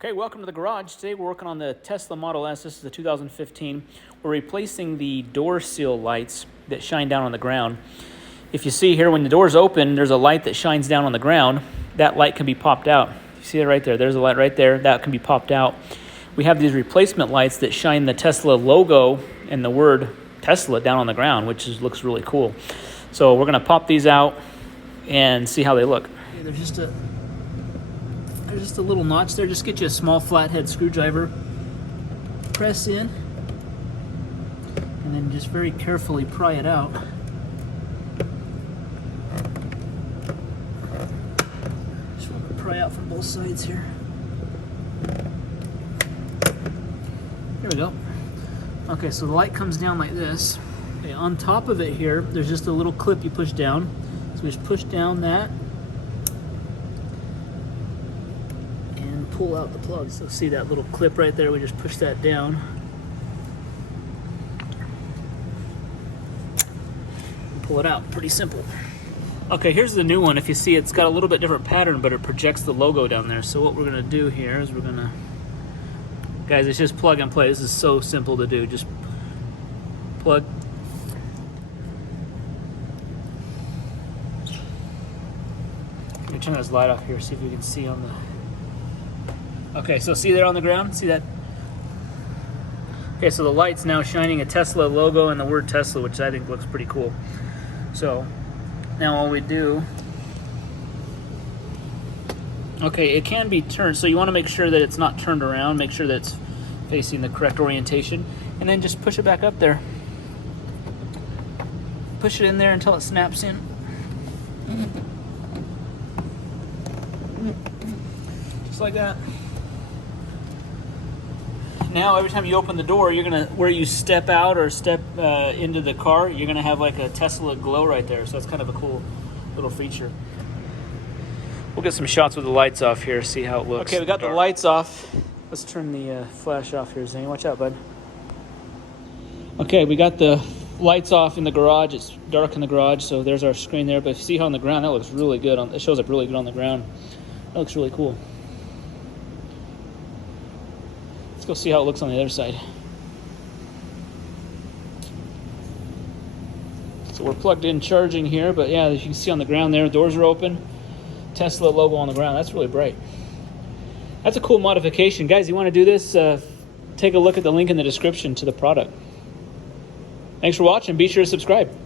Okay, welcome to the garage. Today we're working on the Tesla Model S. This is the 2015. We're replacing the door seal lights that shine down on the ground. If you see here, when the door's open, there's a light that shines down on the ground. That light can be popped out. You see it right there? There's a light right there. That can be popped out. We have these replacement lights that shine the Tesla logo and the word Tesla down on the ground, which looks really cool. So we're going to pop these out and see how they look. Okay, there's just a little notch there. Just get you a small flathead screwdriver, press in, and then just very carefully pry it out. Just want to pry out from both sides here. Here we go. Okay, so the light comes down like this. Okay, on top of it here, there's just a little clip you push down. So we just push down that and pull out the plug. So see that little clip right there? We just push that down. And pull it out. Pretty simple. Okay, here's the new one. If you see, it's got a little bit different pattern, but it projects the logo down there. So what we're gonna do here is guys, it's just plug and play. This is so simple to do. Just plug. Let me turn this light off here, see if you can see on the... Okay, so see there on the ground? See that? Okay, so the light's now shining a Tesla logo and the word Tesla, which I think looks pretty cool. So now all we do... Okay, it can be turned, so you want to make sure that it's not turned around, make sure that it's facing the correct orientation, and then just push it back up there. Push it in there until it snaps in. Just like that. Now every time you open the door, you're gonna, where you step out or step into the car, you're gonna have like a Tesla glow right there, so that's kind of a cool little feature. We'll get some shots with the lights off here, see how it looks. Okay, we got the lights off. Let's turn the flash off here, Zane. Watch out, bud. Okay, we got the lights off in the garage. It's dark in the garage, so there's our screen there. But if you see how on the ground, that looks really good. It shows up really good on the ground. That looks really cool. Let's go see how it looks on the other side. So we're plugged in charging here, but yeah, as you can see on the ground there, doors are open. Tesla logo on the ground. That's really bright. That's a cool modification. Guys, you want to do this? Take a look at the link in the description to the product. Thanks for watching. Be sure to subscribe.